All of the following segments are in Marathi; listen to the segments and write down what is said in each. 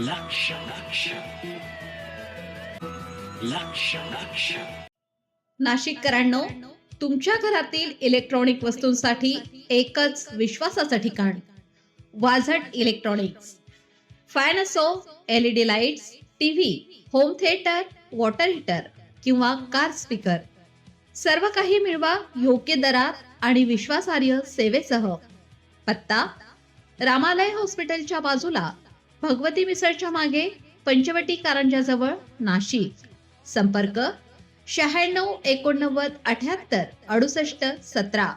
लक्ष लक्ष लक्ष लक्ष नाशिककरांनो, तुमच्या घरातील इलेक्ट्रॉनिक वस्तूंसाठी एकच विश्वासाचं ठिकाण वाझट इलेक्ट्रॉनिक्स. फॅन असो, LED lights, TV, home theatre, water heater किंवा कार स्पीकर, सर्व काही मिळवा योग्य दरात आणि विश्वासार्ह सेवेसह. पत्ता: रामालय हॉस्पिटलच्या बाजूला, भगवती मिसळच्या मागे, पंचवटी कारंजाजवळ, नाशिक. संपर्क: 96 89 78 68 17.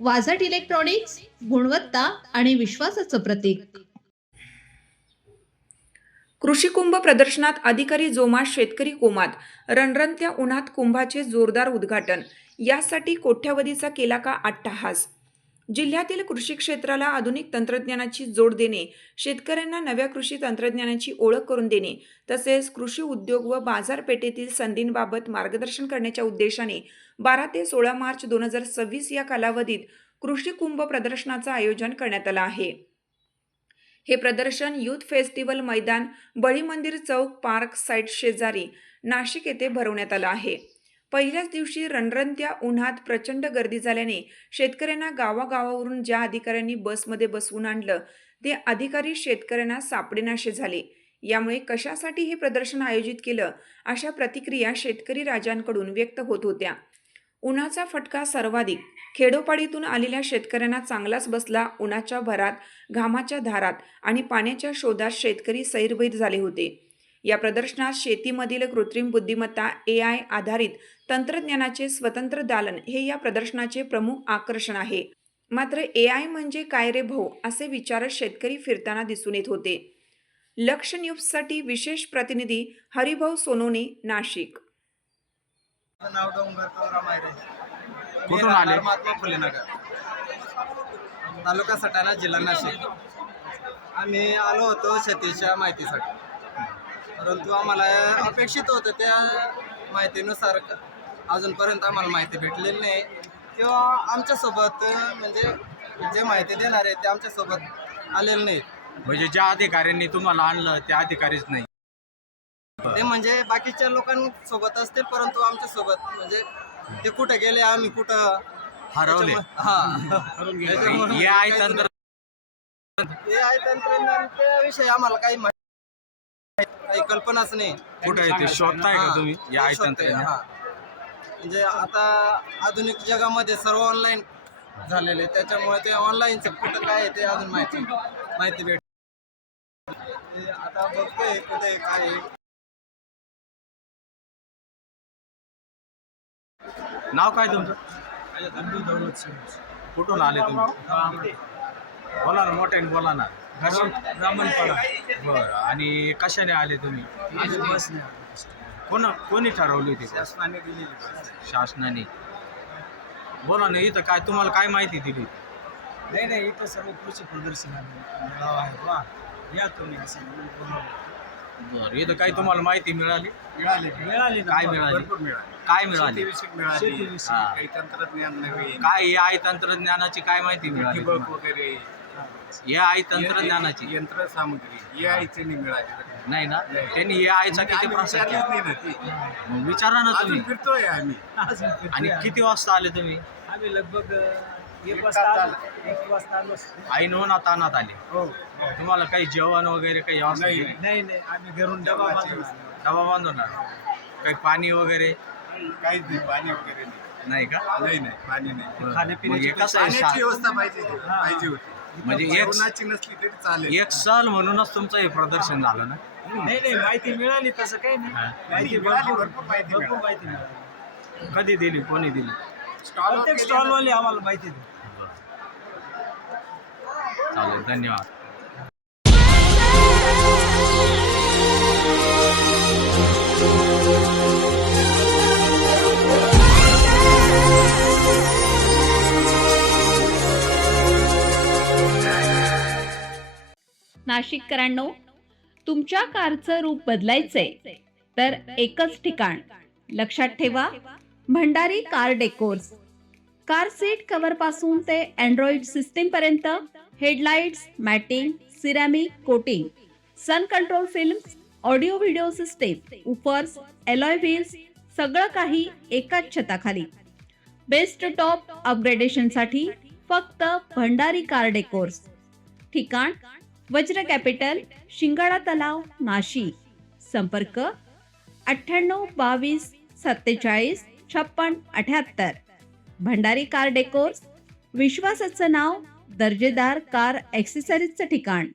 वाझट इलेक्ट्रॉनिक्स, गुणवत्ता आणि विश्वासाचं प्रतीक. कृषी कुंभ प्रदर्शनात अधिकारी जोमात, शेतकरी कोमात. रणरणत्या उन्हात कुंभाचे जोरदार उद्घाटन. यासाठी कोट्यावधीचा केला का अट्टहास. जिल्ह्यातील कृषी क्षेत्राला आधुनिक तंत्रज्ञानाची जोड देणे, शेतकऱ्यांना नव्या कृषी तंत्रज्ञानाची ओळख करून देणे, तसेच कृषी उद्योग व बाजारपेठेतील संधींबाबत मार्गदर्शन करण्याच्या उद्देशाने 12 ते 16 मार्च 2026 या कालावधीत कृषी कुंभ प्रदर्शनाचं आयोजन करण्यात आलं आहे. हे प्रदर्शन युथ फेस्टिवल मैदान, बळी मंदिर चौक, पार्क साईट शेजारी नाशिक येथे भरवण्यात आलं आहे. पहिल्याच दिवशी रणरणत्या उन्हात प्रचंड गर्दी झाल्याने शेतकऱ्यांना गावागावावरून ज्या अधिकाऱ्यांनी बसमध्ये बसवून आणलं ते अधिकारी शेतकऱ्यांना सापडेनाशे झाले. यामुळे कशासाठी हे प्रदर्शन आयोजित केलं अशा प्रतिक्रिया शेतकरी राजांकडून व्यक्त होत होत्या. उन्हाचा फटका सर्वाधिक खेडोपाडीतून आलेल्या शेतकऱ्यांना चांगलाच बसला. उन्हाच्या भरात, घामाच्या धारात आणि पाण्याच्या शोधात शेतकरी सैरभैर झाले होते. या प्रदर्शनात शेतीमधील कृत्रिम बुद्धिमत्ता, AI आधारित तंत्रज्ञानाचे स्वतंत्र दालन हे या प्रदर्शनाचे प्रमुख आकर्षण आहे. मात्र AI म्हणजे काय रे भाऊ, असे विचारत शेतकरी फिरताना दिसून येत होते. लक्ष न्यूजसाठी विशेष प्रतिनिधी हरिभाऊ सोनोने, नाशिक. नाव डोंगरगाव रामायरे. कुठून आले? महात्मा फुले नगर, तालुका सटाणा, जिल्हा नाशिक. आम्ही आलो होतो शेतीच्या माहितीसाठी, परंतु आम्हाला अपेक्षित होतं त्या माहितीनुसार अजूनपर्यंत आम्हाला माहिती भेटलेली नाही किंवा आमच्यासोबत म्हणजे जे माहिती देणार आहे ते आमच्यासोबत आलेले नाहीत. म्हणजे ज्या अधिकाऱ्यांनी तुम्हाला आणलं त्या अधिकारीच नाही. ते म्हणजे बाकीच्या लोकांसोबत असतील, परंतु आमच्यासोबत म्हणजे ते कुठे गेले, आम्ही कुठं हरवले. त्याच्यामुळे हे आहे तंत्र. तंत्रज्ञान त्याविषयी आम्हाला काही काही कल्पनाच नाही. कुठे आहे ते शोधताय का तुम्ही? या आहे तंत्रज्ञान. म्हणजे आता आधुनिक जगामध्ये सर्व ऑनलाईन झालेले, त्याच्यामुळे ते ऑनलाईनचं कुठं काय आहे ते अजून माहिती भेट. आता बघतोय कुठे काय आहे. नाव काय तुमचं? कुठून आले तुम्ही? बोला ना, मोठ्याने बोला ना. बरं. आणि कशाने आले तुम्ही? कोणी ठरवली होती? शासनाने दिलेली. शासनाने. बोला ना, इथं काय तुम्हाला काय माहिती दिली? नाही, इथं सर्व कृषी प्रदर्शन आहे. वा, या तुम्ही. बरं. इथं काही तुम्हाला माहिती मिळाली? मिळाली काय मिळाली? भरपूर मिळाली. काय मिळाली? शेतीविषयक मिळाली. हा. काही तंत्रज्ञान नवीन, काय AI तंत्रज्ञानाची काय माहिती मिळाली? ठिबक वगैरे, AI तंत्रज्ञानाची यंत्रसामुग्री यायची नाही मिळाली. नाही ना. त्यांनी AIचा किती प्रसार केला? नाही ना ती. मग विचारा ना तुम्ही. अजून फिरतोय आम्ही. आणि किती वाजता आले तुम्ही? आम्ही लगभग 1 वाजता आलो. ऐन उन्हात तानात आले. हो. तुम्हाला काही जेवण वगैरे काही व्यवस्था नाही केली? नाही, आम्ही घरून डबा डबा बांधून आला. काही पाणी वगैरे काहीच नाही, पाणी वगैरे नाही का? नाही, पाणी नाही. मग हे कसं आहे? पाण्याची व्यवस्था पाहिजे होती. म्हणजे जेवणाची नसली तरी चालेल. एक सल म्हणूनच तुमचं हे प्रदर्शन झालं ना? नाही, माहिती मिळाली तसं काही नाही. हा. माहिती भरपूर माहिती मिळाली. कधी दिली? कोणी दिली? प्रत्येक स्टॉलवाले आम्हाला माहिती दिली. चालेल, धन्यवाद. नाशिककरांनो, तुमच्या कारचं रूप बदलायचंय तर एकच ठिकाण. लक्षात ठेवा, Bhandari car decors. Car seat cover पासून ते अँड्रॉइड सिस्टीम पर्यंत, headlights, matting, ceramic coating, sun control films, audio video system, woofers, alloy wheels सगळं काही एकाच छताखाली. बेस्ट टॉप अपग्रेडेशनसाठी फक्त भंडारी कार डेकोर्स. ठिकाण वज्र कॅपिटल, शिंगाडा तलाव, नाशिक. संपर्क 98 22 47 56 78. भंडारी कार डेकोर्स, विश्वासाचं नाव, दर्जेदार कार ॲक्सेसरीजचं ठिकाण.